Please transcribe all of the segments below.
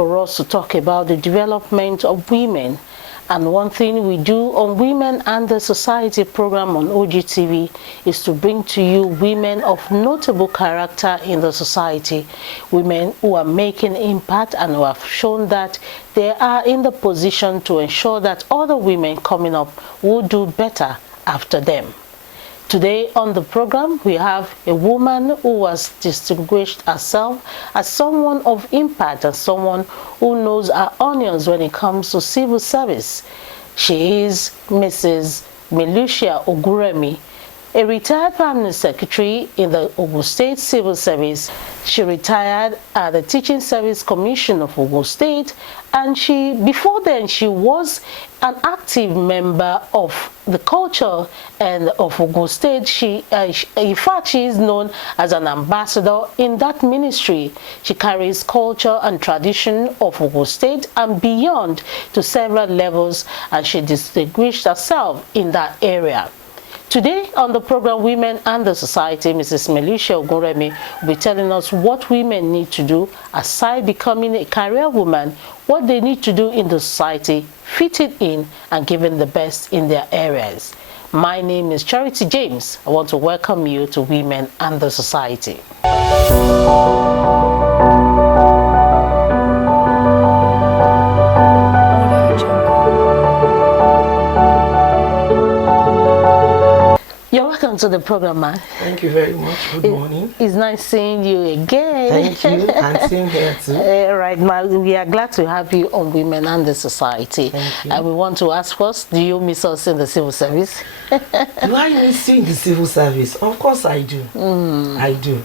for us to talk about the development of women. And one thing we do on Women and the Society program on OGTV is to bring to you women of notable character in the society, women who are making impact and who have shown that they are in the position to ensure that other women coming up will do better after them. Today on the program, we have a woman who has distinguished herself as someone of impact and someone who knows her onions when it comes to civil service. She is Mrs. Melutia Ogunremi, a retired permanent secretary in the Ogun State Civil Service. She retired at the Teaching Service Commission of Ogun State, and before then she was an active member of the culture and of Ogun State. In fact, she is known as an ambassador in that ministry. She carries culture and tradition of Ogun State and beyond to several levels, and she distinguished herself in that area. Today on the program Women and the Society, Mrs. Melutia Ogunremi will be telling us what women need to do aside becoming a career woman, what they need to do in the society, fitting in and giving the best in their areas. My name is Charity James. I want to welcome you to Women and the Society. Welcome to the program, man. Thank you very much. Good morning. It's nice seeing you again. Thank you. And seeing here too. Right, ma, we are glad to have you on Women and the Society. Thank you. And we want to ask first, do you miss us in the civil service? Do I miss you in the civil service? Of course I do. I do.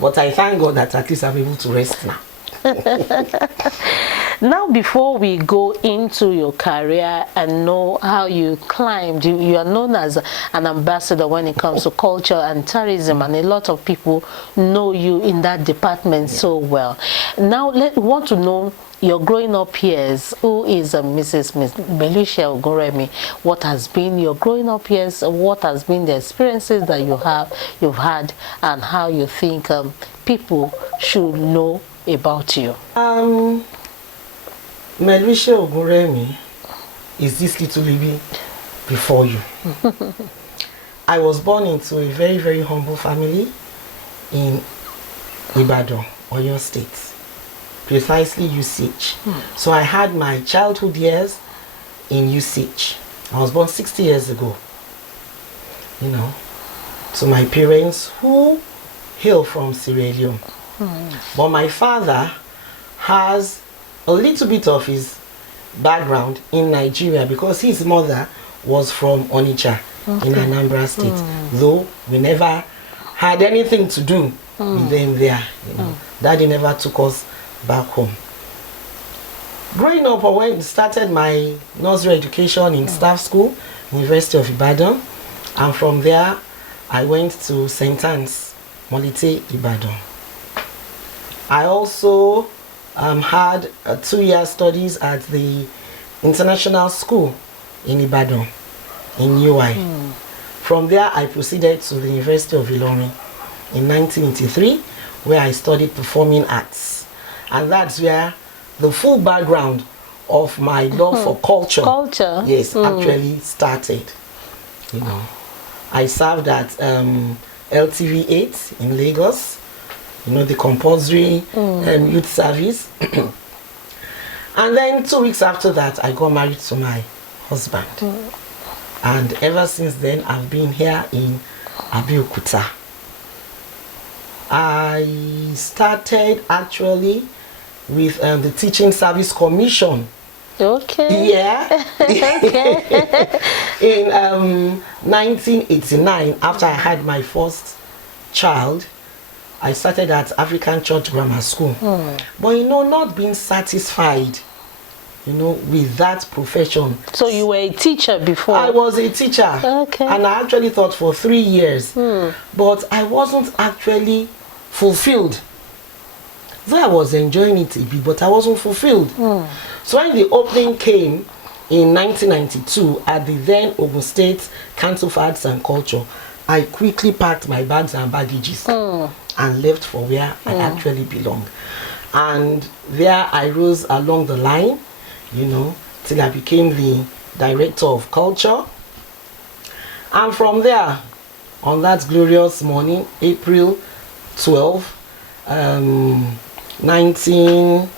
But I thank God that at least I'm able to rest now. Now, before we go into your career and know how you climbed, you are known as an ambassador when it comes to culture and tourism, and a lot of people know you in that department so well. Now, we want to know your growing up years. Who is Mrs. Melutia Ogunremi? What has been your growing up years? What has been the experiences that you've had, and how you think people should know about you? Melutia Ogunremi is this little lady before you. I was born into a very, very humble family in Ibadan, Oyo State, precisely UCH. So I had my childhood years in UCH. I was born 60 years ago, you know, to my parents who hail from Sierra Leone. But my father has a little bit of his background in Nigeria because his mother was from Onitsha in Anambra State. Though we never had anything to do with them there. You know. Daddy never took us back home. Growing up, I started my nursery education in staff school, University of Ibadan, and from there I went to St. Anne's, Molite, Ibadan. I also had 2-year studies at the International School in Ibadan, in UI. From there, I proceeded to the University of Ilorin in 1983, where I studied performing arts. And that's where the full background of my love for culture, actually started. You know, I served at LTV 8 in Lagos, you know, the compulsory youth service. And then 2 weeks after that, I got married to my husband. And ever since then, I've been here in Abeokuta. I started actually with the Teaching Service Commission. Okay. Yeah. Okay. In 1989, after I had my first child, I started at African Church Grammar School. But you know, not being satisfied, you know, with that profession. So you were a teacher before? I was a teacher. Okay. And I actually taught for 3 years. But I wasn't actually fulfilled. Though I was enjoying it a bit, but I wasn't fulfilled. So when the opening came in 1992 at the then Ogun State Council for Arts and Culture, I quickly packed my bags and baggages and left for where I actually belonged. And there I rose along the line, you know, till I became the director of culture. And from there, on that glorious morning, April 12, 2019,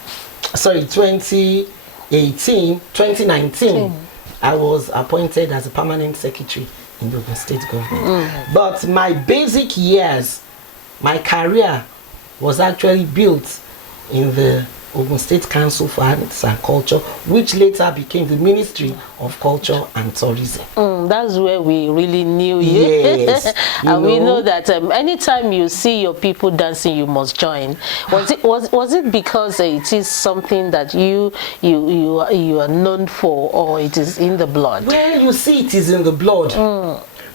I was appointed as a permanent secretary in the Ogun State government. But my basic years, my career was actually built in the Ogun State Council for Arts and Culture, which later became the Ministry of Culture and Tourism. That's where we really knew you. Yes. And we know that anytime you see your people dancing, you must join. Was it because it is something that you are known for, or it is in the blood? Well, you see, it is in the blood.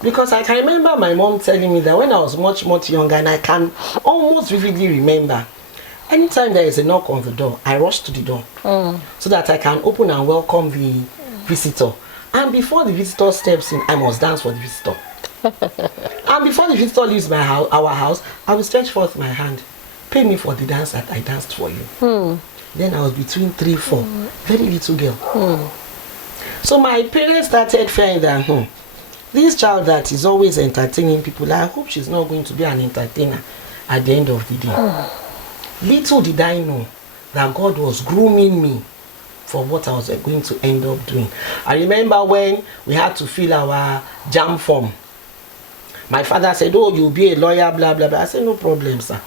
Because I can remember my mom telling me that when I was much younger, and I can almost vividly remember, anytime there is a knock on the door, I rush to the door so that I can open and welcome the visitor. And before the visitor steps in, I must dance for the visitor. And before the visitor leaves our house, I will stretch forth my hand. Pay me for the dance that I danced for you. Then I was between 3, 4, very little girl. So my parents started fearing that, this child that is always entertaining people, I hope she's not going to be an entertainer at the end of the day. Little did I know that God was grooming me for what I was going to end up doing. I remember when we had to fill our JAMB form. My father said, "Oh, you'll be a lawyer, blah, blah, blah." I said, "No problem, sir.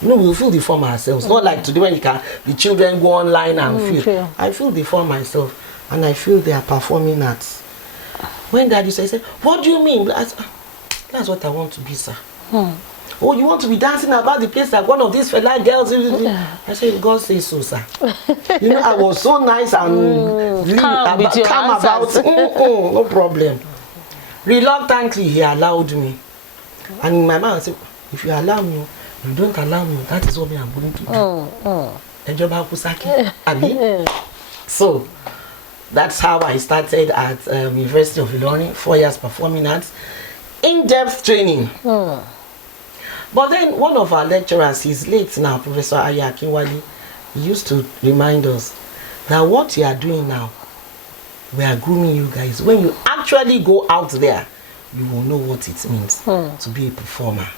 No, we'll fill the form ourselves." Not like today when the children go online and fill. I fill the form myself, and I feel they are performing arts. When Daddy said, "What do you mean?" I said, "That's what I want to be, sir." "Oh, you want to be dancing about the place like one of these fella girls?" I said, "God says so, sir." You know, I was so nice and calm about no problem. Reluctantly, he allowed me. And my mom said, "If you allow me, you don't allow me, that is what I'm going to do." So, that's how I started at University of Ilorin, 4 years performing arts, in-depth training. But then one of our lecturers, he's late now, Professor Aya Akinwale, he used to remind us that what you are doing now, we are grooming you guys. When you actually go out there, you will know what it means to be a performer.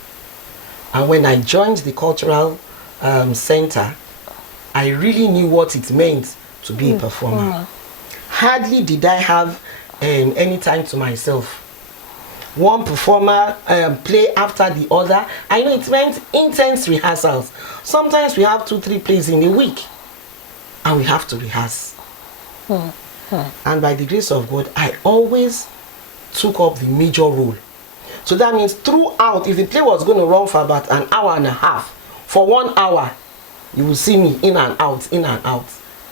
And when I joined the cultural center, I really knew what it meant to be a performer. Hardly did I have any time to myself. One performer play after the other. I know it meant intense rehearsals. Sometimes we have 2, 3 plays in a week, and we have to rehearse. And by the grace of God, I always took up the major role. So that means throughout, if the play was going to run for about an hour and a half, for 1 hour, you will see me in and out, in and out.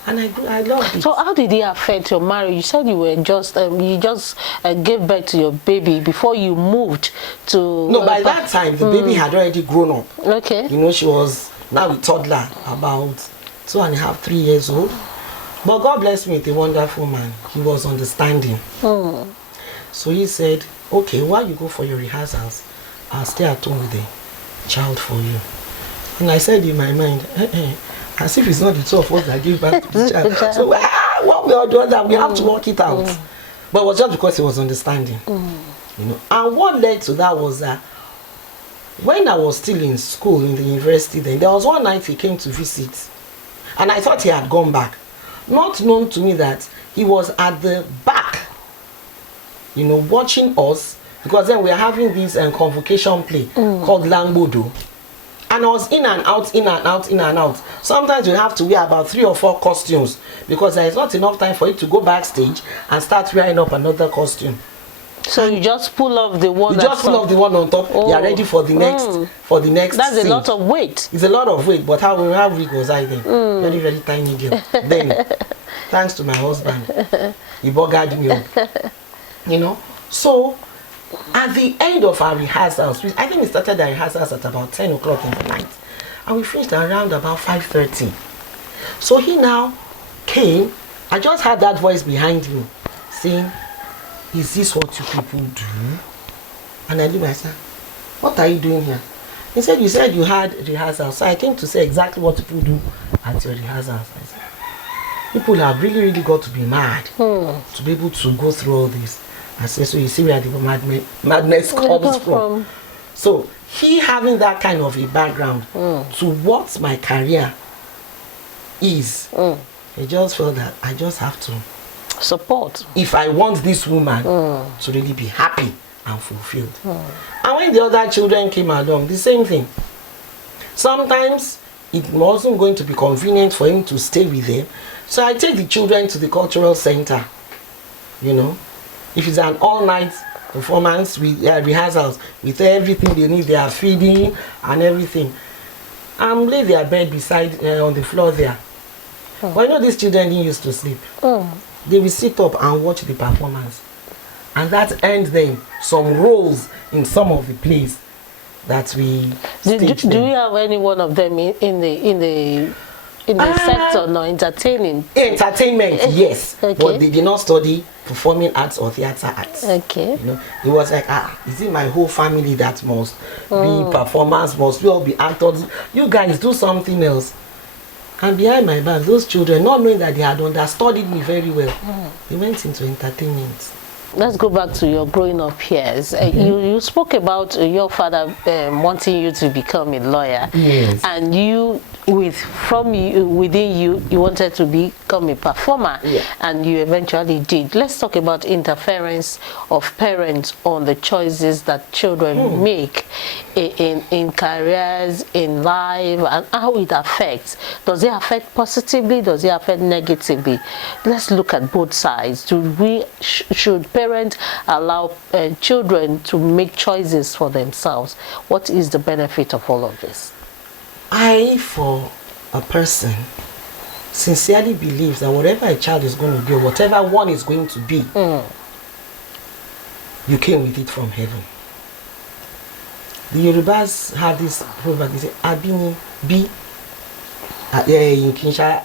And I loved it. So how did it affect your marriage? You said you were just gave birth to your baby before you moved to. No, by that time the baby had already grown up. Okay. You know, she was now a toddler, about 2.5, 3 years old. But God blessed me with a wonderful man. He was understanding. So he said, "Okay, while you go for your rehearsals, I'll stay at home with the child for you." And I said in my mind, as if it's not the two of us that give birth to the child. So what we are doing that we have to work it out. But it was just because he was understanding. You know. And what led to that was that when I was still in school, in the university then, there was one night he came to visit. And I thought he had gone back. Not known to me that he was at the back, you know, watching us, because then we are having this convocation play called Langbodo. And I was in and out, in and out, in and out. Sometimes you have to wear about 3 or 4 costumes because there is not enough time for you to go backstage and start wearing up another costume. So you just pull off the one. You just pull off the one on top. You are ready for the next. For the next. That's scene. A lot of weight. It's a lot of weight, but how big was I then? Very, very tiny girl. Then, thanks to my husband, he buggered me up. You know. So, at the end of our rehearsals, I think we started the rehearsals at about 10 o'clock in the night, and we finished around about 5:30. So he now came. I just heard that voice behind him saying, "Is this what you people do?" And I looked, I said, "What are you doing here?" He said, you said you had rehearsals. So I came to say exactly what people do at your rehearsals. I said, people have really, really got to be mad to be able to go through all this. I said, so you see where the madness comes from. So he having that kind of a background to what my career is, I just felt that I just have to support. If I want this woman to really be happy and fulfilled. And when the other children came along, the same thing. Sometimes it wasn't going to be convenient for him to stay with them. So I take the children to the cultural center. You know, if it's an all-night performance with rehearsals, with everything they need, they are feeding and everything. I'm lay their bed beside on the floor there. But you know these children didn't used to sleep. They will sit up and watch the performance. And that earned them some roles in some of the plays that we staged. Do you have any one of them in the sector now, entertaining? Entertainment, yes. Okay. But they did not study performing arts or theater arts. Okay. You know, it was like, is it my whole family that must be performers, must we all be actors? You guys do something else. And behind my back, those children, not knowing that they had understudied me very well, they went into entertainment. Let's go back to your growing up years. You spoke about your father wanting you to become a lawyer. Yes. And you, within you wanted to become a performer. Yeah. And you eventually did. Let's talk about interference of parents on the choices that children make in careers, in life, and how it affects. Does it affect positively? Does it affect negatively? Let's look at both sides. Should parents allow children to make choices for themselves? What is the benefit of all of this? For a person, sincerely believes that whatever a child is going to be, or whatever one is going to be, you came with it from heaven. The Yorubas have this proverb, they say, Abini, bi,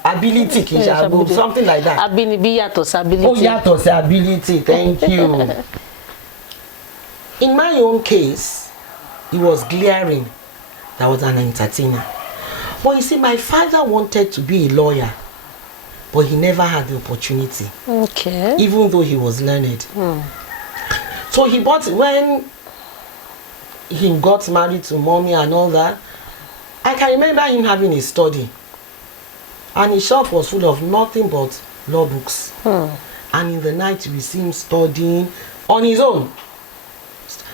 ability, something like that. Abini, yatos, ability. Oh, yatos, ability, thank you. In my own case, it was glaring that I was an entertainer. But you see, my father wanted to be a lawyer, but he never had the opportunity. Okay. Even though he was learned. So he bought, when he got married to mommy and all that, I can remember him having a study. And his shop was full of nothing but law books. And in the night, we see him studying on his own.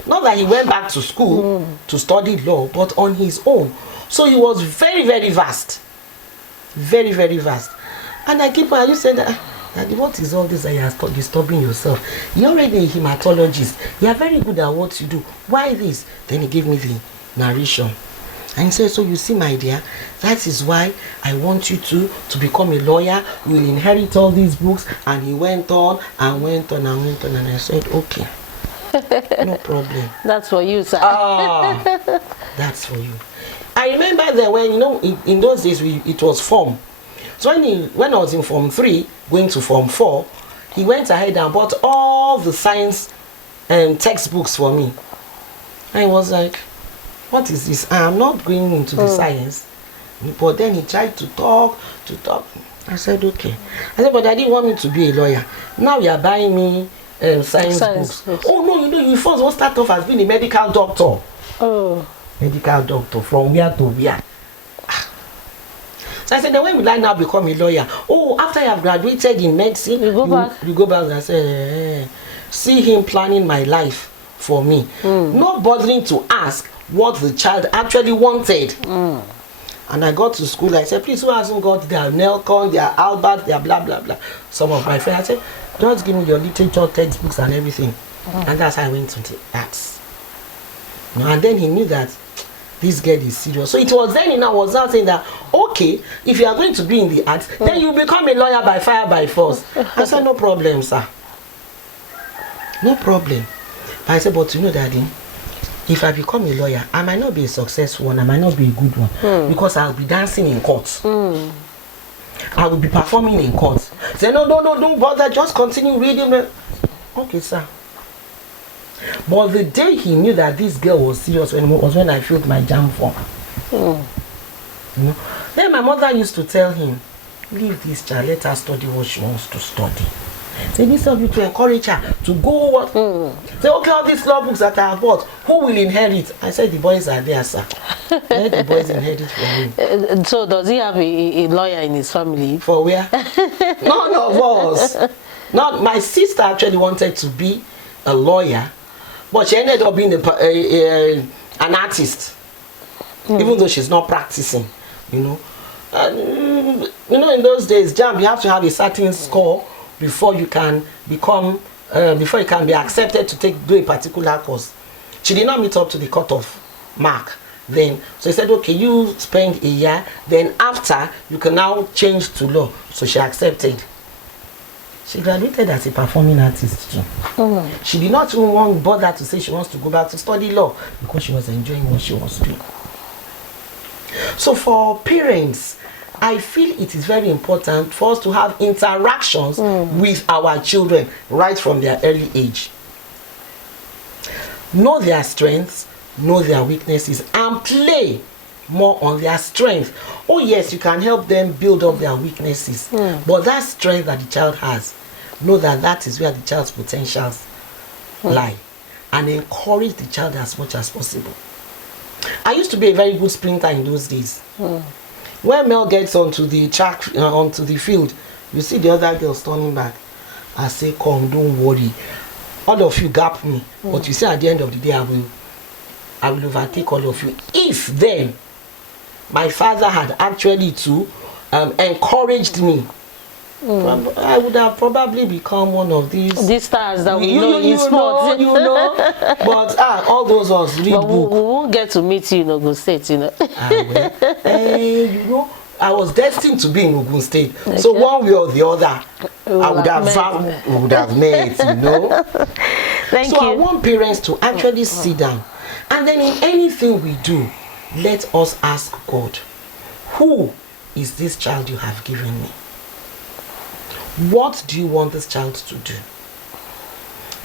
Not that he went back to school to study law, but on his own. So he was very, very vast. Very, very vast. And I used to say that, what is all this that you are disturbing yourself? You're already a hematologist. You are very good at what you do. Why this? Then he gave me the narration. And he said, so you see, my dear, that is why I want you to become a lawyer. You will inherit all these books. And he went on and went on and went on. And I said, okay. No problem. That's for you, sir. That's for you. I remember that when, you know, in those days, it was form. So when I was in Form 3, going to Form 4, he went ahead and bought all the science textbooks for me. And I was like, what is this? I'm not going into the science. But then he tried to talk. I said, okay. I said, but I didn't want me to be a lawyer. Now you are buying me science books. Oh no, you know, you first will start off as being a medical doctor. Medical doctor, from where to where? So I said, then when will I now become a lawyer? Oh, after I have graduated in medicine, you go back and say, see him planning my life for me. Not bothering to ask what the child actually wanted. And I got to school, I said, please, who hasn't got their Nelcon, their Albert, their blah, blah, blah. Some of my friends, I said, just give me your literature textbooks and everything. And that's how I went to the arts. And then he knew that this girl is serious. So it was then he now was now saying that, okay, if you are going to be in the arts, then you become a lawyer by fire, by force. I said, no problem, sir. No problem. But I said, but you know, Daddy, if I become a lawyer, I might not be a successful one, I might not be a good one, because I'll be dancing in court. I will be performing in court. Say, no, don't bother, just continue reading. Okay, sir. But the day he knew that this girl was serious was when I filled my jam form. You know? Then my mother used to tell him, leave this child, let her study what she wants to study. So instead of you to encourage her to go what? Say, okay, all these law books that I have bought, who will inherit? I said, the boys are there, sir. Let the boys inherit for him. So does he have a lawyer in his family? For where? None of us. Not my sister actually wanted to be a lawyer, but she ended up being an artist, even though she's not practicing. You know, you know, in those days, JAMB, you have to have a certain score before you can become, before you can be accepted to do a particular course. She did not meet up to the cutoff mark then, so he said, okay, you spend a year, then after you can now change to law. So she accepted. She graduated as a performing artist too. She did not even bother to say she wants to go back to study law because she was enjoying what she was doing. So for parents, I feel it is very important for us to have interactions with our children right from their early age. Know their strengths, know their weaknesses, and play more on their strength. Oh yes, you can help them build up their weaknesses, but that strength that the child has, know that that is where the child's potentials lie, and encourage the child as much as possible. I used to be a very good sprinter in those days. When Mel gets onto the track, onto the field, you see the other girls turning back. I say, come, don't worry. All of you gap me, but you see at the end of the day, I will overtake all of you. If then my father had actually encouraged me, I would have probably become one of these stars that we know in sports. You know, but all those ones read but book. We won't get to meet you in Ogun State, you know. You know, I was destined to be in Ogun State, so one way or the other, I would have met, you know. Thank you. So I want parents to actually sit down, and then in anything we do, let us ask God, who is this child you have given me? What do you want this child to do?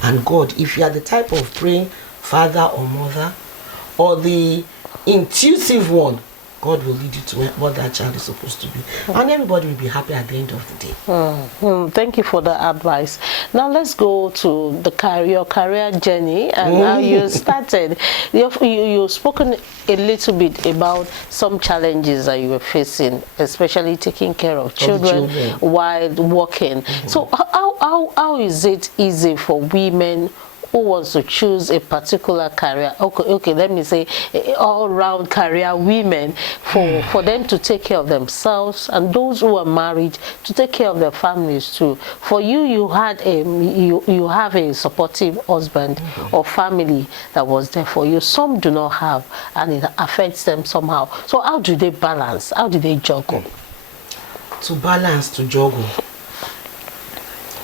And God, if you are the type of praying father or mother, or the intuitive one, God will lead you to what that child is supposed to be. And everybody will be happy at the end of the day. Thank you for the advice. Now let's go to your career journey and how you started. You've spoken a little bit about some challenges that you were facing, especially taking care of children while working. So how is it easy for women who wants to choose a particular career, okay, let me say all-round career women, for them to take care of themselves, and those who are married to take care of their families too? For you, you have a supportive husband or family that was there for you. Some do not have, and it affects them somehow. So how do they balance? How do they juggle? To balance, to juggle,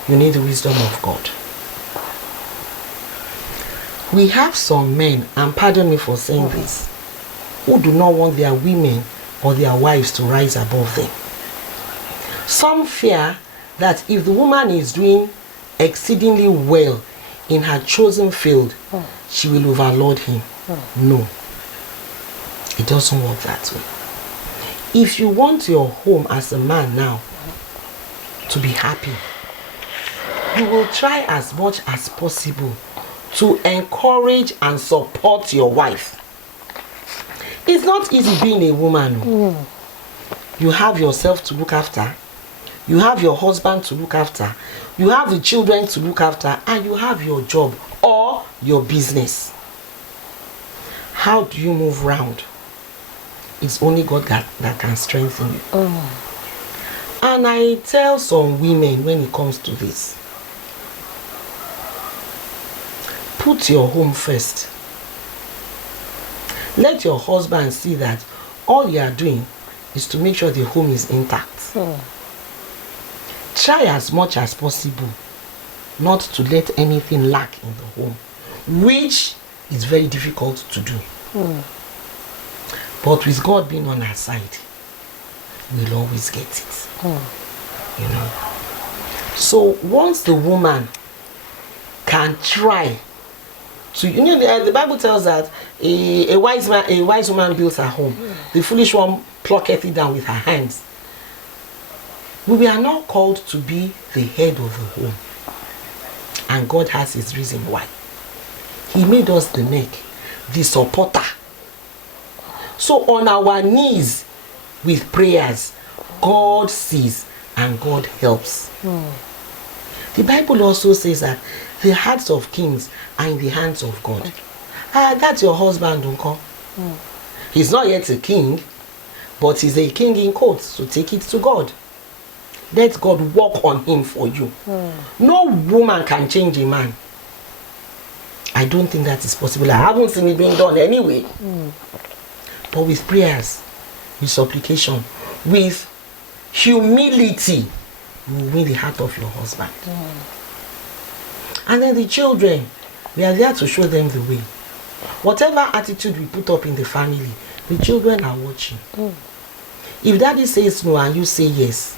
you need the wisdom of God. We have some men, and pardon me for saying this, who do not want their women or their wives to rise above them. Some fear that if the woman is doing exceedingly well in her chosen field, she will overlord him. No, it doesn't work that way. If you want your home as a man now to be happy, you will try as much as possible to encourage and support your wife. It's not easy being a woman. You have yourself to look after, you have your husband to look after, you have the children to look after, and you have your job or your business. How do you move around? It's only God that can strengthen you. And I tell some women when it comes to this, put your home first. Let your husband see that all you are doing is to make sure the home is intact. Try as much as possible not to let anything lack in the home, which is very difficult to do. But with God being on our side, we'll always get it. You know. So once the woman can try to, you know, the Bible tells that a wise woman builds her home. The foolish one plucketh it down with her hands. We are not called to be the head of the home. And God has his reason why. He made us the neck, the supporter. So on our knees with prayers, God sees and God helps. The Bible also says that the hearts of kings are in the hands of God. That's your husband, Uncle. He's not yet a king, but he's a king in court, so take it to God. Let God work on him for you. No woman can change a man. I don't think that is possible. I haven't seen it being done anyway. But with prayers, with supplication, with humility, you will win the heart of your husband. And then the children, we are there to show them the way. Whatever attitude we put up in the family, the children are watching. If daddy says no and you say yes,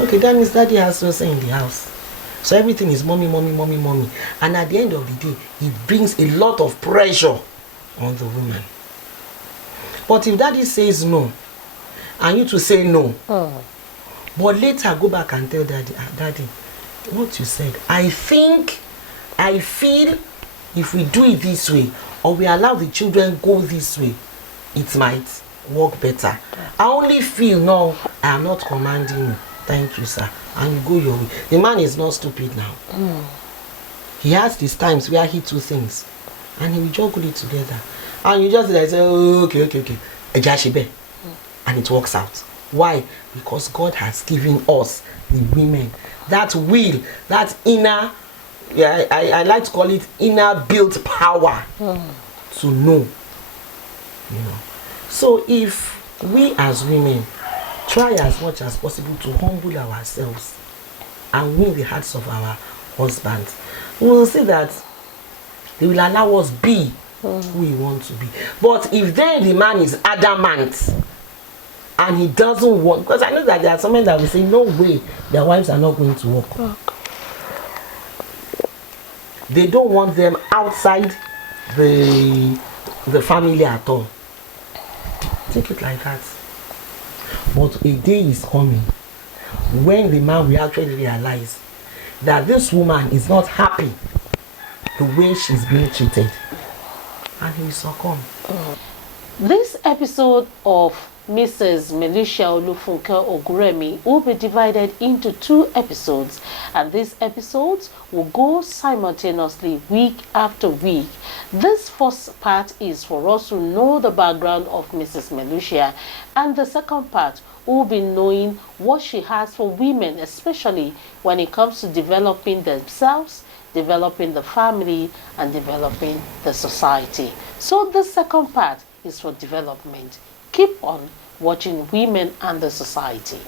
okay, that means daddy has no say in the house. So everything is mommy, mommy, mommy, mommy. And at the end of the day, it brings a lot of pressure on the woman. But if daddy says no, and you to say no, but later go back and tell daddy, daddy, what you said, I think, I feel, if we do it this way, or we allow the children go this way, it might work better. I only feel, no, I am not commanding you. Thank you, sir. And you go your way. The man is not stupid now. He has these times where he do things, and he will juggle it together. And you just like say, oh, okay. And it works out. Why? Because God has given us, the women, that will, that inner, I like to call it inner built power to know. You know. So if we as women try as much as possible to humble ourselves and win the hearts of our husbands, we will see that they will allow us be who we want to be. But if then the man is adamant and he doesn't want, because I know that there are some men that will say, no way, their wives are not going to work. They don't want them outside the family at all. Take it like that. But a day is coming when the man will actually realize that this woman is not happy the way she's being treated, and he will succumb. This episode of Mrs. Melutia Olufunke Ogunremi will be divided into 2 episodes, and these episodes will go simultaneously week after week. This first part is for us to know the background of Mrs. Melutia, and the second part will be knowing what she has for women, especially when it comes to developing themselves, developing the family, and developing the society. So the second part is for development. Keep on watching Women and the Society.